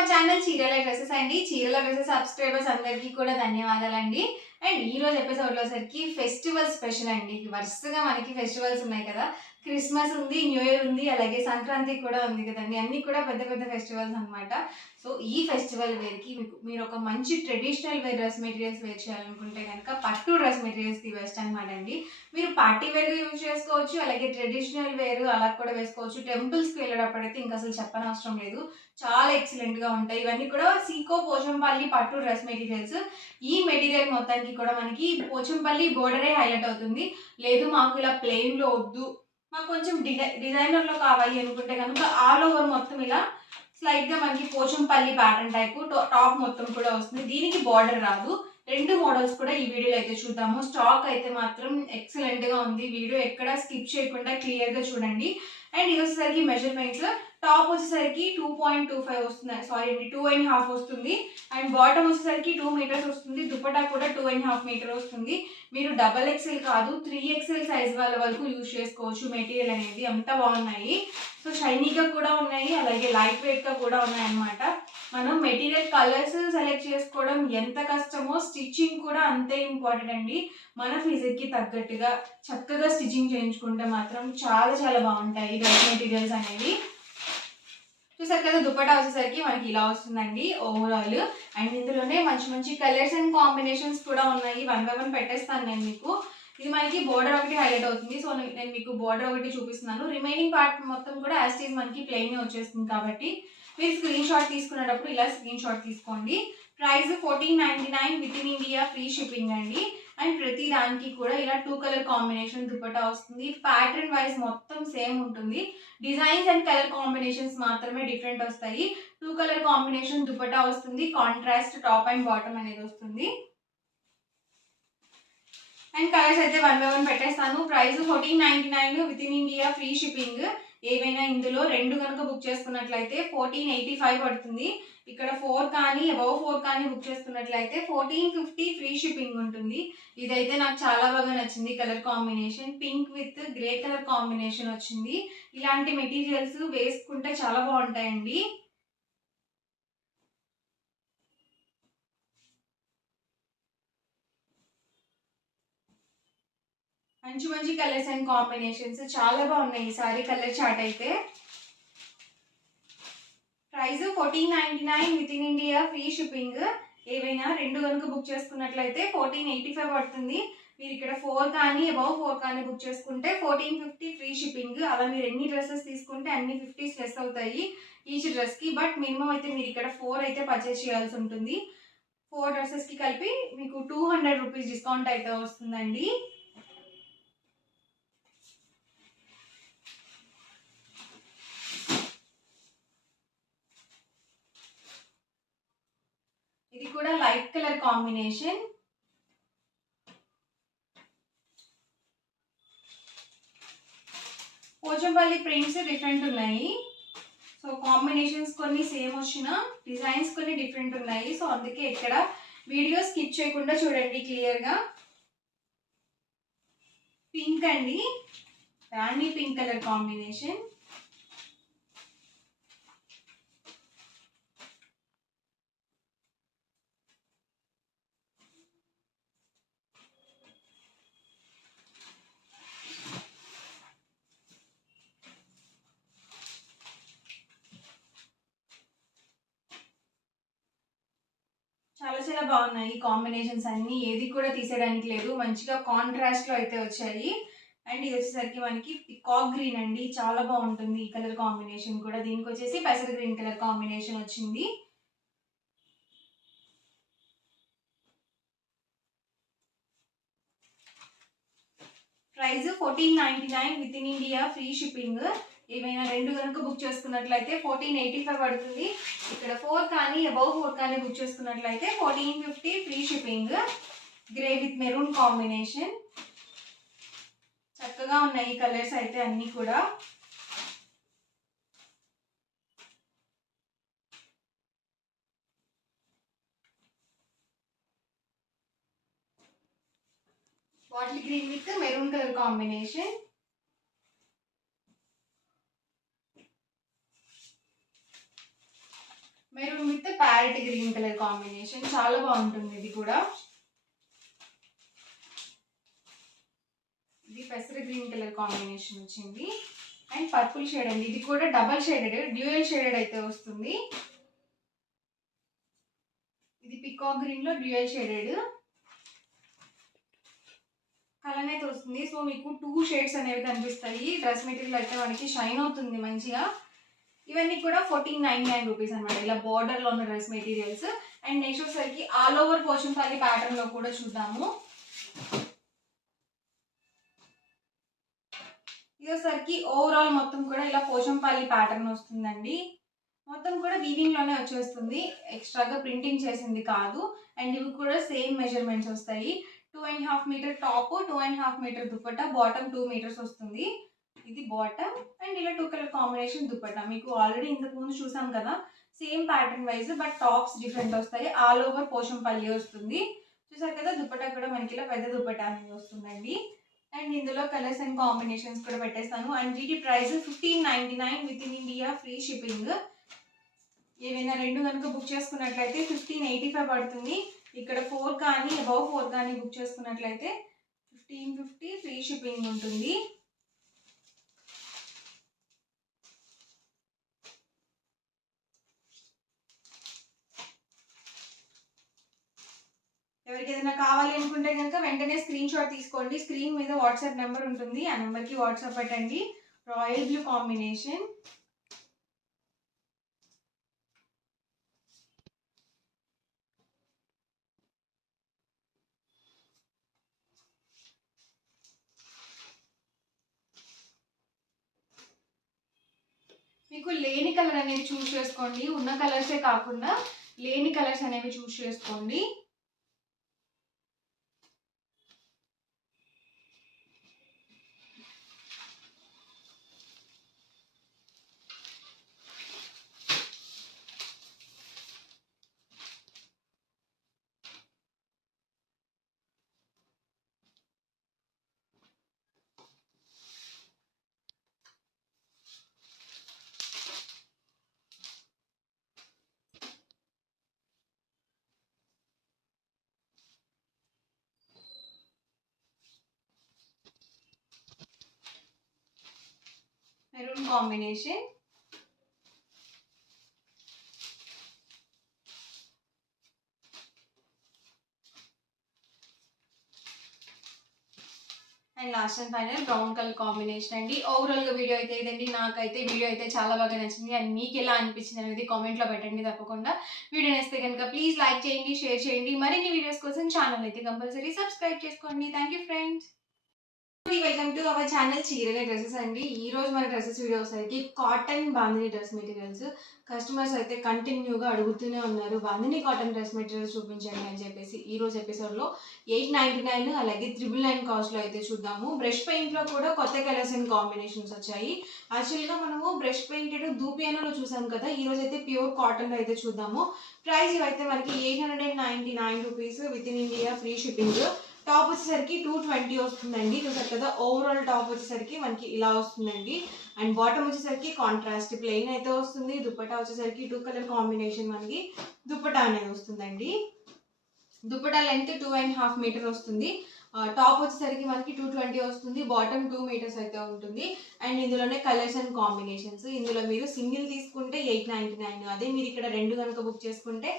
Our channel చీరల dresses అండి. చీరల డ్రెసెస్ సబ్స్క్రైబర్స్ అందరికీ కూడా ధన్యవాదాలండి. అండ్ ఈ రోజు ఎపిసోడ్‌లో సరికి ఫెస్టివల్ స్పెషల్ అండి. వరుసగా మనకి ఫెస్టివల్స్ ఉన్నాయి కదా! క్రిస్మస్ ఉంది, న్యూ ఇయర్ ఉంది, అలాగే సంక్రాంతి కూడా ఉంది కదండీ! అన్నీ కూడా పెద్ద పెద్ద ఫెస్టివల్స్ అన్నమాట. సో, ఈ ఫెస్టివల్ వేర్‌కి మీరు ఒక మంచి traditional wear dress materials wear చేయాలనుకుంటే గనక పట్టు డ్రెస్ మెటీరియల్స్ ది బెస్ట్ అనమాట అండి. మీరు పార్టీ వేర్‌గా యూజ్ చేసుకోవచ్చు. అలాగే ట్రెడిషనల్ వేర్ అలా కూడా వేసుకోవచ్చు. టెంపుల్స్‌కి వెళ్ళేటప్పుడైతే ఇంక అసలు చెప్పనవసరం లేదు. చాలా ఎక్సలెంట్‌గా ఉంటాయి. ఇవన్నీ కూడా సీకో పోచంపల్లి పట్టు డ్రెస్ మెటీరియల్స్. ఈ మెటీరియల్ మొత్తానికి కూడా మనకి పోచంపల్లి బోర్డరే హైలైట్ అవుతుంది. లేదు మాకు ఇలా ప్లెయిన్‌లో వద్దు, మాకు కొంచెం డిజైనర్‌లో కావాలి అనుకుంటే గనుక ఆల్ ఓవర్ మొత్తం ఇలా స్లైట్‌గా మనకి పోచంపల్లి ప్యాటర్న్ టైపు టాప్ మొత్తం కూడా వస్తుంది. దీనికి బోర్డర్ రాదు. 2 మోడల్స్ కూడా ఈ వీడియోలో అయితే చూద్దాము. స్టాక్ అయితే మాత్రం ఎక్సలెంట్‌గా ఉంది. వీడియో ఎక్కడ స్కిప్ చేయకుండా క్లియర్‌గా చూడండి. అండ్ ఇది వచ్చేసరికి మెజర్‌మెంట్స్ టాప్ వచ్చేసరికి 2.25 వస్తుంది. సారీ అండి 2.5 వస్తుంది. అండ్ బాటమ్ వచ్చేసరికి 2 మీటర్స్ వస్తుంది. దుపట్టా కూడా 2.5 మీటర్ వస్తుంది. మీరు డబల్ ఎక్స్ఎల్ కాదు 3 ఎక్స్ఎల్ సైజ్ వాళ్ళ వరకు యూజ్ చేసుకోవచ్చు. మెటీరియల్ అనేది అంత బాగున్నాయి. సో షైనీగా కూడా ఉన్నాయి. అలాగే లైట్ వెయిట్‌గా కూడా ఉన్నాయన్నమాట. మనం మెటీరియల్ కలర్స్ సెలెక్ట్ చేసుకోవడం ఎంత కష్టమో స్టిచ్చింగ్ కూడా అంతే ఇంపార్టెంట్ అండి. మన ఫిజిక్‌కి తగ్గట్టుగా చక్కగా స్టిచ్చింగ్ చేయించుకుంటే మాత్రం చాలా చాలా బాగుంటాయి డ్రెస్ మెటీరియల్స్ అనేవి. చూసారు కదా దుపట్టా వచ్చేసరికి మనకి ఇలా వస్తుందండి ఓవరాల్. అండ్ ఇందులోనే మంచి మంచి కలర్స్ అండ్ కాంబినేషన్స్ కూడా ఉన్నాయి. వన్ బై వన్ పెట్టేస్తాను నేను మీకు. ఇది మనకి బోర్డర్ ఒకటి హైలైట్ అవుతుంది. సో నేను మీకు బోర్డర్ ఒకటి చూపిస్తున్నాను. రిమైనింగ్ పార్ట్ మొత్తం కూడా యాజ్ ఇట్ ఈజ్ మనకి ప్లెయిన్ వచ్చేస్తుంది కాబట్టి మీరు స్క్రీన్ షాట్ తీసుకునేటప్పుడు ఇలా స్క్రీన్ షాట్ తీసుకోండి. Price 1499 with in India free shipping అండి. అండ్ ప్రతి దానికి కూడా ఇలా 2 కలర్ కాంబినేషన్ దుపట్టా వస్తుంది. ప్యాటర్న్ వైజ్ మొత్తం సేమ్ ఉంటుంది. డిజైన్స్ అండ్ కలర్ కాంబినేషన్స్ మాత్రమే డిఫరెంట్ వస్తాయి. 2 కలర్ కాంబినేషన్ దుపట్టా వస్తుంది. కాంట్రాస్ట్ టాప్ అండ్ బాటమ్ అనేది వస్తుంది. అండ్ కలర్స్ అయితే వన్ బై వన్ పెట్టేస్తాను. Price 1499 with in India free shipping. ఏవైనా ఇందులో 2 కనుక బుక్ చేసుకున్నట్లయితే 1485 పడుతుంది. ఇక్కడ 4 కానీ అబౌవ్ 4 కానీ బుక్ చేసుకున్నట్లయితే 1450 ఫ్రీ షిప్పింగ్ ఉంటుంది. ఇదైతే నాకు చాలా బాగా నచ్చింది colour combination. Pink with grey colour combination వచ్చింది. ఇలాంటి మెటీరియల్స్ వేసుకుంటే చాలా బాగుంటాయండి. మంచి మంచి కలర్స్ అండ్ కాంబినేషన్స్ చాలా బాగున్నాయి ఈ సారీ కలర్ చార్ట్ అయితే. Price 1499 with in India free shipping. ఏవైనా 2 కనుక బుక్ చేసుకున్నట్లయితే 1485 పడుతుంది. మీరు ఇక్కడ 4 కానీ అబౌవ్ 4 కానీ బుక్ చేసుకుంటే 1450 ఫ్రీ షిప్పింగ్. అలా మీరు ఎన్ని డ్రెస్సెస్ తీసుకుంటే అన్ని 50 లెస్ అవుతాయి ఈచ్ డ్రెస్కి. బట్ మినిమం అయితే మీరు ఇక్కడ 4 అయితే పర్చేస్ చేయాల్సి ఉంటుంది. 4 డ్రెస్సెస్కి కలిపి మీకు 200 రూపీస్ డిస్కౌంట్ అయితే వస్తుందండి. ఇది కూడా light colour combination. Pochampally prints different ఉన్నాయి. సో కాంబినేషన్స్ కొన్ని సేమ్ వచ్చినా డిజైన్స్ కొన్ని డిఫరెంట్ ఉన్నాయి. సో అందుకే ఇక్కడ వీడియో స్కిప్ చేయకుండా చూడండి క్లియర్గా. పింక్ అండి, రాణి పింక్ కలర్ కాంబినేషన్. చాలా చాలా బాగున్నాయి కాంబినేషన్స్ అన్ని. ఏది కూడా తీసేయడానికి లేదు. మంచిగా కాంట్రాస్ట్లో అయితే వచ్చాయి. అండ్ ఇది వచ్చేసరికి మనకి పికాక్ గ్రీన్ అండి. చాలా బాగుంటుంది ఈ కలర్ కాంబినేషన్ కూడా. దీనికి వచ్చేసి పెసర గ్రీన్ కలర్ కాంబినేషన్ వచ్చింది. Price 1499 with in India free shipping. ఏమైనా 2 కనుక బుక్ చేసుకున్నట్లయితే 1485 పడుతుంది. ఇక్కడ 4 కానీ అబౌవ్ 4 కానీ బుక్ చేసుకున్నట్లయితే 1450 free shipping. Grey with maroon combination. చక్కగా ఉన్నాయి కలర్స్ అయితే అన్నీ కూడా. Bottle green with maroon colour combination. Maroon with parrot green colour combination, చాలా బాగుంటుంది ఇది కూడా. ఇది పెసర గ్రీన్ కలర్ కాంబినేషన్ వచ్చింది. అండ్ పర్పుల్ షేడ్ అండి, ఇది కూడా డబల్ షేడెడ్, డ్యూయల్ షేడెడ్ అయితే వస్తుంది. ఇది పికాక్ గ్రీన్ లో డ్యూయల్ షేడెడ్ కలర్ అయితే వస్తుంది. సో మీకు 2 షేడ్స్ అనేవి కనిపిస్తాయి. డ్రెస్ మెటీరియల్ అయితే మనకి షైన్ అవుతుంది మంచిగా. ఇవన్నీ కూడా 1499 రూపీస్ అనమాట, ఇలా బార్డర్లో ఉన్న డ్రెస్ మెటీరియల్స్. అండ్ నెక్స్ట్ వచ్చేసరికి ఆల్ ఓవర్ పోచంపల్లి ప్యాటర్న్లో కూడా చూద్దాము. ఇది వచ్చేసరికి ఓవరాల్ మొత్తం కూడా ఇలా పోచంపల్లి ప్యాటర్న్ వస్తుందండి. మొత్తం కూడా వీవింగ్లోనే వచ్చేస్తుంది, ఎక్స్ట్రాగా ప్రింటింగ్ చేసింది కాదు. అండ్ ఇవి కూడా సేమ్ మెజర్మెంట్స్ వస్తాయి. 2.5 metre top, 2.5 metre dupatta, bottom 2 metres వస్తుంది. ఇది బాటమ్. అండ్ ఇలా 2 కలర్ కాంబినేషన్ దుపట్టా. మీకు ఆల్రెడీ ఇంతకు ముందు చూసాం కదా, same pattern wise, but tops different వస్తాయి. ఆల్ ఓవర్ పోచంపల్లి వస్తుంది. చూసారు కదా, దుపట్టా కూడా మనకి ఇలా పెద్ద దుపట్టా అనేది వస్తుందండి. అండ్ ఇందులో కలర్స్ అండ్ కాంబినేషన్స్ కూడా పెట్టేస్తాను. అండ్ వీటి price 1599 with in India, free shipping. ఏవైనా 2 కనుక బుక్ చేసుకున్నట్లయితే 1585 పడుతుంది. ఇక్కడ 4 కానీ అబౌవ్ 4 కానీ బుక్ చేసుకున్నట్లయితే 1550 ఫ్రీ షిప్పింగ్ ఉంటుంది. ఎవరికి ఏదైనా కావాలి అనుకుంటే కనుక వెంటనే స్క్రీన్ షాట్ తీసుకోండి. స్క్రీన్ మీద వాట్సాప్ నెంబర్ ఉంటుంది, ఆ నెంబర్కి వాట్సాప్ పెట్టండి. Royal blue combination. మీకు లేని కలర్ అనేది చూస్ చేసుకోండి, ఉన్న కలర్సే కాకుండా లేని కలర్స్ అనేవి చూస్ చేసుకోండి. Maroon combination. And last and final brown colour combination అండి. ఓవరాల్గా వీడియో అయితే ఇదండి. నాకైతే వీడియో అయితే చాలా బాగా నచ్చింది. అండ్ మీకు ఎలా అనిపించింది అనేది కామెంట్లో పెట్టండి తప్పకుండా. వీడియో నచ్చితే కనుక ప్లీజ్ లైక్ చేయండి, షేర్ చేయండి. మరిన్ని వీడియోస్ కోసం ఛానల్ అయితే కంపల్సరీ సబ్స్క్రైబ్ చేసుకోండి. Thank you friends. Welcome to our channel చీరల డ్రెస్సెస్ అండి. ఈ రోజు మన డ్రెస్సెస్ వీడియో వచ్చేసరికి cotton bandhani dress materials. Customers అయితే కంటిన్యూగా అడుగుతూనే ఉన్నారు, బాందిని కాటన్ డ్రెస్ మెటీరియల్స్ చూపించండి అని చెప్పేసి. ఈ రోజు ఎపిసోడ్లో 899 అలాగే 999 కాస్ట్లో అయితే చూద్దాము. బ్రష్ పెయింట్లో కూడా కొత్త కలర్స్ అండ్ కాంబినేషన్స్ వచ్చాయి. యాక్చువల్గా మనము బ్రష్ పెయింటెడ్ దూపియానోలో చూసాం కదా, ఈ రోజు అయితే ప్యూర్ కాటన్లో అయితే చూద్దాము. ప్రైస్ ఇవైతే మనకి 899 rupees with in India, free shipping. Top వచ్చేసరికి 220 వస్తుందండి. చూసారు కదా, ఓవరాల్ టాప్ వచ్చేసరికి మనకి ఇలా వస్తుందండి. అండ్ బాటమ్ వచ్చేసరికి కాంట్రాస్ట్ ప్లెయిన్ అయితే వస్తుంది. దుపట్టా వచ్చేసరికి 2 కలర్ కాంబినేషన్ మనకి దుపట్టా అనేది వస్తుందండి. దుపట్టా లెంత్ 2.5 మీటర్ వస్తుంది. టాప్ వచ్చేసరికి మనకి 220 వస్తుంది. బాటమ్ 2 మీటర్స్ అయితే ఉంటుంది. అండ్ ఇందులోనే కలర్స్ అండ్ కాంబినేషన్స్. ఇందులో మీరు సింగిల్ తీసుకుంటే 899, అదే మీరు ఇక్కడ 2 కనుక బుక్ చేసుకుంటే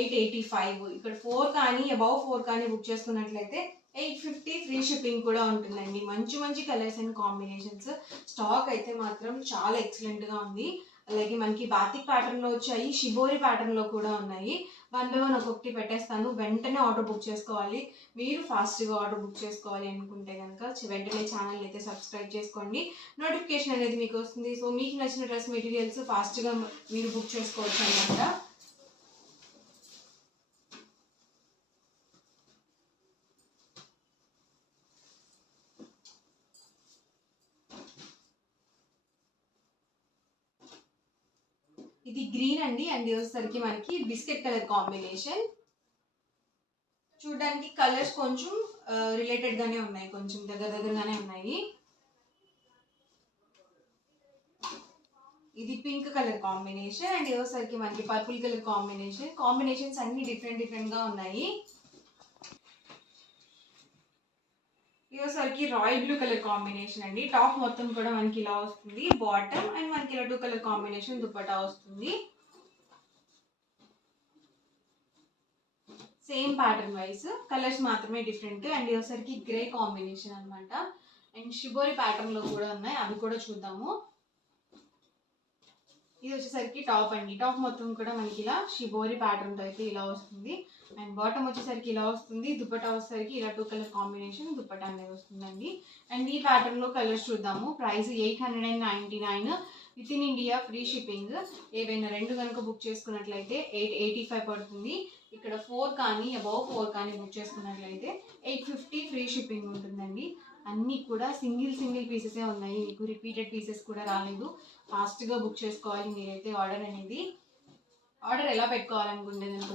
885. ఇక్కడ 4 కానీ అబౌవ్ 4 కానీ బుక్ చేసుకున్నట్లయితే 850 ఫ్రీ షిప్పింగ్ కూడా ఉంటుందండి. మంచి మంచి కలర్స్ అండ్ కాంబినేషన్స్. స్టాక్ అయితే మాత్రం చాలా ఎక్సలెంట్గా ఉంది. అలాగే మనకి బాతిక్ ప్యాటర్న్లో వచ్చాయి, షిబోరి ప్యాటర్న్లో కూడా ఉన్నాయి. 1 by 1 ఒక్కొక్కటి పెట్టేస్తాను. వెంటనే ఆర్డర్ బుక్ చేసుకోవాలి. మీరు ఫాస్ట్గా ఆర్డర్ బుక్ చేసుకోవాలి అనుకుంటే కనుక వెంటనే ఛానల్ అయితే సబ్స్క్రైబ్ చేసుకోండి. నోటిఫికేషన్ అనేది మీకు వస్తుంది. సో మీకు నచ్చిన డ్రెస్ మెటీరియల్స్ ఫాస్ట్గా మీరు బుక్ చేసుకోవచ్చు అన్నమాట. ఇది గ్రీన్ అండి. అండ్ ఇది వచ్చేసరికి మనకి బిస్కెట్ కలర్ కాంబినేషన్. చూడడానికి కలర్స్ కొంచెం రిలేటెడ్ గానే ఉన్నాయి, కొంచెం దగ్గరగానే ఉన్నాయి. ఇది పింక్ కలర్ కాంబినేషన్ అండ్ ఇదోసరికి మనకి పర్పుల్ కలర్ కాంబినేషన్స్ అన్ని డిఫరెంట్ గా ఉన్నాయి. ఇదోసరికి రాయల్ బ్లూ కలర్ కాంబినేషన్ అండి. టాప్ మొత్తం కూడా మనకి ఇలా వస్తుంది, బాటమ్ అండ్ మనకి ఇలా 2 కలర్ కాంబినేషన్ దుపట్టా వస్తుంది. సేమ్ ప్యాటర్న్ వైస్ కలర్స్ మాత్రమే డిఫరెంట్. అండ్ ఇదోసరికి గ్రే కాంబినేషన్ అనమాట. అండ్ షిబోరి ప్యాటర్న్ లో కూడా ఉన్నాయి, అవి కూడా చూద్దాము. ఇది వచ్చేసరికి టాప్ అండి. టాప్ మొత్తం కూడా మనకి ఇలా షిబోరి ప్యాటర్న్ తో అయితే ఇలా వస్తుంది. అండ్ బాటమ్ వచ్చేసరికి ఇలా వస్తుంది. దుపట్టా వచ్చేసరికి ఇలా 2 కలర్ కాంబినేషన్ దుపట్టా అనేది వస్తుందండి. అండ్ ఈ ప్యాటర్న్ లో కలర్స్ చూద్దాము. Price 899 with in India, free shipping. ఏవైనా 2 కనుక బుక్ చేసుకున్నట్లయితే 885 పడుతుంది. ఇక్కడ 4 కానీ అబౌవ్ 4 కానీ బుక్ చేసుకున్నట్లయితే 850 ఫ్రీ షిప్పింగ్ ఉంటుందండి. అన్నీ కూడా సింగిల్ పీసెసే ఉన్నాయి, మీకు రిపీటెడ్ పీసెస్ కూడా రాలేదు. ఫాస్ట్గా బుక్ చేసుకోవాలి మీరైతే ఆర్డర్ ఎలా పెట్టుకోవాలనుకుంటే కనుక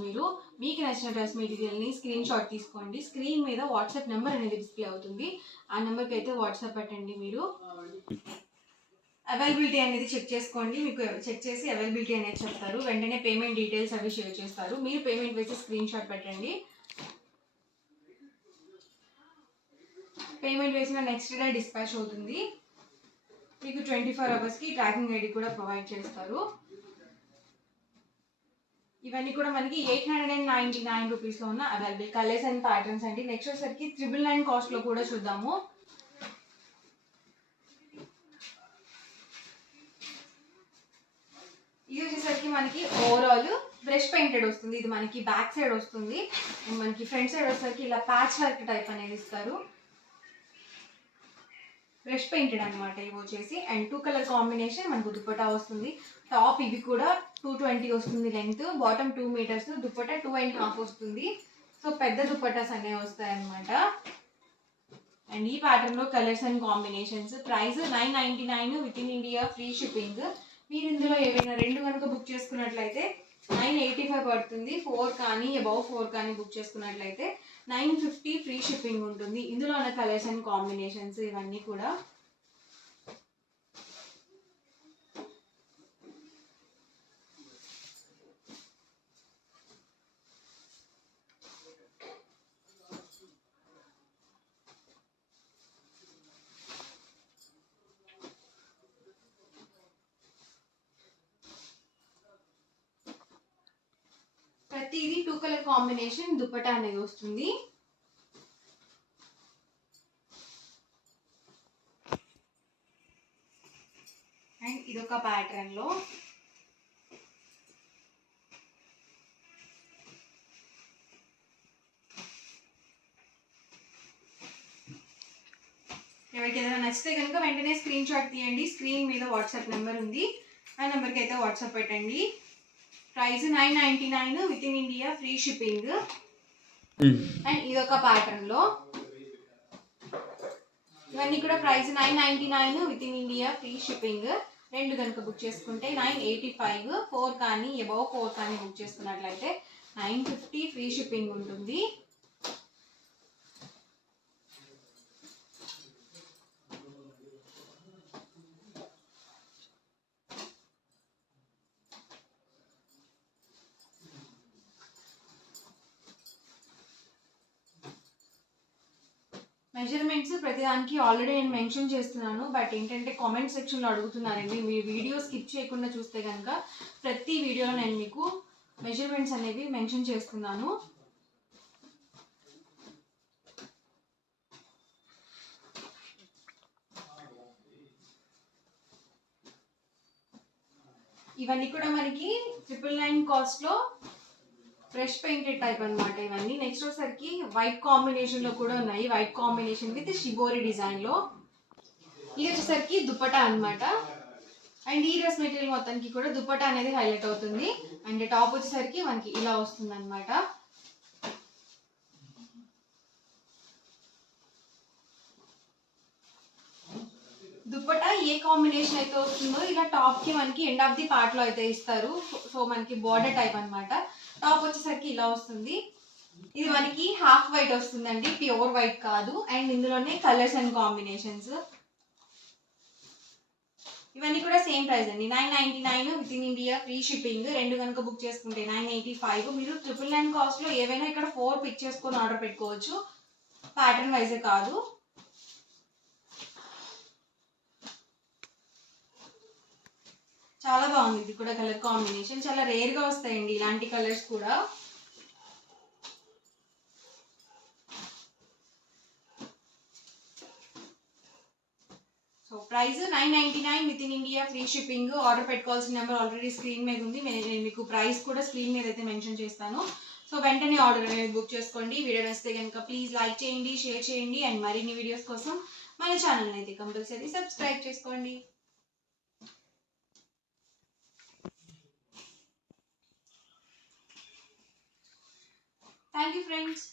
మీకు నచ్చిన డ్రెస్ మెటీరియల్ని స్క్రీన్ షాట్ తీసుకోండి. స్క్రీన్ మీద వాట్సాప్ నెంబర్ అనేది డిస్ప్లే అవుతుంది, ఆ నెంబర్కి అయితే వాట్సాప్ పెట్టండి. మీరు అవైలబిలిటీ అనేది చెక్ చేసుకోండి, మీకు చెక్ చేసి అవైలబిలిటీ అనేది చెప్తారు. వెంటనే పేమెంట్ డీటెయిల్స్ అవి షేర్ చేస్తారు. మీరు పేమెంట్ వేసి స్క్రీన్ షాట్ పెట్టండి. పేమెంట్ వేసిన నెక్స్ట్ డే డిస్పాచ్ అవుతుంది. మీకు 24 అవర్స్కి ట్రాకింగ్ ఐడి కూడా ప్రొవైడ్ చేస్తారు. ఇవన్నీ కూడా మనకి 899 రూపీస్లో ఉన్న అవైలబుల్ కలర్స్ అండ్ ప్యాటర్న్స్ అండి. నెక్స్ట్ వచ్చేసరికి 999 కాస్ట్లో కూడా చూద్దాము. ఇది వచ్చేసరికి మనకి ఓవరాల్ బ్రష్ పెయింటెడ్ వస్తుంది. ఇది మనకి బ్యాక్ సైడ్ వస్తుంది, మనకి ఫ్రంట్ సైడ్ వచ్చేసరికి ఇలా ప్యాచ్ వర్క్ టైప్ అనేది ఇస్తారు. బ్రష్ పెయింటెడ్ అనమాట ఇవి వచ్చేసి. అండ్ 2 కలర్ కాంబినేషన్ మనకు దుపట్టా వస్తుంది. టాప్ ఇవి కూడా 220 వస్తుంది లెంగ్త్, బాటమ్ 2 మీటర్స్, దుపట్టా 2.5 వస్తుంది. సో పెద్ద దుపట్టాస్ అనేవి వస్తాయి అనమాట. అండ్ ఈ ప్యాటర్న్ లో colours and combinations. Price 999 with in India, free shipping. మీరు ఇందులో ఏవైనా 2 కనుక బుక్ చేసుకున్నట్లయితే 985 పడుతుంది. 4 కానీ అబౌవ్ 4 కానీ బుక్ చేసుకున్నట్లయితే 950 ఫ్రీ షిప్పింగ్ ఉంటుంది. ఇందులో ఉన్న కలర్స్ అండ్ కాంబినేషన్స్ ఇవన్నీ కూడా. ప్రతిదీ 2 కలర్ కాంబినేషన్ దుపట్టా అనేది వస్తుంది. అండ్ ఇదొక ప్యాటర్న్ లో ఎవరికి ఏదైనా నచ్చితే కనుక వెంటనే స్క్రీన్ షాట్ తీయండి. స్క్రీన్ మీద వాట్సాప్ నెంబర్ ఉంది, ఆ నెంబర్కి అయితే వాట్సాప్ పెట్టండి. Price 999 with in India, free shipping. And ఇదొక ప్యాటర్న్ లో ఇవన్నీ కూడా price 999 with in India, free shipping. 2 కనుక బుక్ చేసుకుంటే 985, 4 కానీ అబౌవ్ 4 కానీ బుక్ చేసుకున్నట్లయితే 950 ఫ్రీ షిప్పింగ్ ఉంటుంది. మెజర్మెంట్స్ ప్రతిదానికి ఆల్రెడీ నేను మెన్షన్ చేస్తున్నాను, బట్ ఏంటంటే కామెంట్ సెక్షన్లో అడుగుతున్నారండి. మీ వీడియో స్కిప్ చేయకుండా చూస్తే కనుక ప్రతి వీడియోలో నేను మీకు మెజర్మెంట్స్ అనేవి మెన్షన్ చేస్తున్నాను. ఇవన్నీ కూడా మనకి 999 కాస్ట్లో ఫ్రెష్ పెయింటెడ్ టైప్ అనమాట ఇవన్నీ. నెక్స్ట్ వచ్చేసరికి వైట్ కాంబినేషన్ లో కూడా ఉన్నాయి, white combination with shibori design లో. ఇది వచ్చేసరికి దుపట్టా అనమాట. అండ్ ఈ డ్రెస్ మెటీరియల్ మొత్తానికి కూడా దుపట్టా అనేది హైలైట్ అవుతుంది. అండ్ టాప్ వచ్చేసరికి మనకి ఇలా వస్తుంది అనమాట. దుపట్టా ఏ కాంబినేషన్ అయితే వస్తుందో ఇలా టాప్ కి మనకి ఎండ్ ఆఫ్ ది పార్ట్ లో అయితే ఇస్తారు. సో మనకి బార్డర్ టైప్ అనమాట. టాప్ వచ్చేసరికి ఇలా వస్తుంది. ఇది మనకి హాఫ్ వైట్ వస్తుందండి, ప్యూర్ వైట్ కాదు. అండ్ ఇందులోనే కలర్స్ అండ్ కాంబినేషన్స్. ఇవన్నీ కూడా సేమ్ ప్రైస్ అండి, 999 with in India free shipping. రెండు కనుక బుక్ చేసుకుంటే 985. మీరు 999 కాస్ట్లో ఏవైనా ఇక్కడ 4 పిక్ చేసుకొని ఆర్డర్ పెట్టుకోవచ్చు, ప్యాటర్న్ వైజే కాదు. చాలా బాగుంది ఇది కూడా, కలర్ కాంబినేషన్ చాలా రేర్గా వస్తాయండి ఇలాంటి కలర్స్ కూడా. So price 999 with in India free shipping. Order పెట్టుకోవాల్సిన నెంబర్ ఆల్రెడీ స్క్రీన్ మీద ఉంది, నేను మీకు ప్రైస్ కూడా స్క్రీన్ మీద అయితే మెన్షన్ చేస్తాను. సో వెంటనే ఆర్డర్ అనేది బుక్ చేసుకోండి. వీడియో నచ్చితే కనుక ప్లీజ్ లైక్ చేయండి, షేర్ చేయండి, అండ్ మరిన్ని వీడియోస్ కోసం మన ఛానల్ని అయితే కంపల్సరీ సబ్స్క్రైబ్ చేసుకోండి. Thank you friends.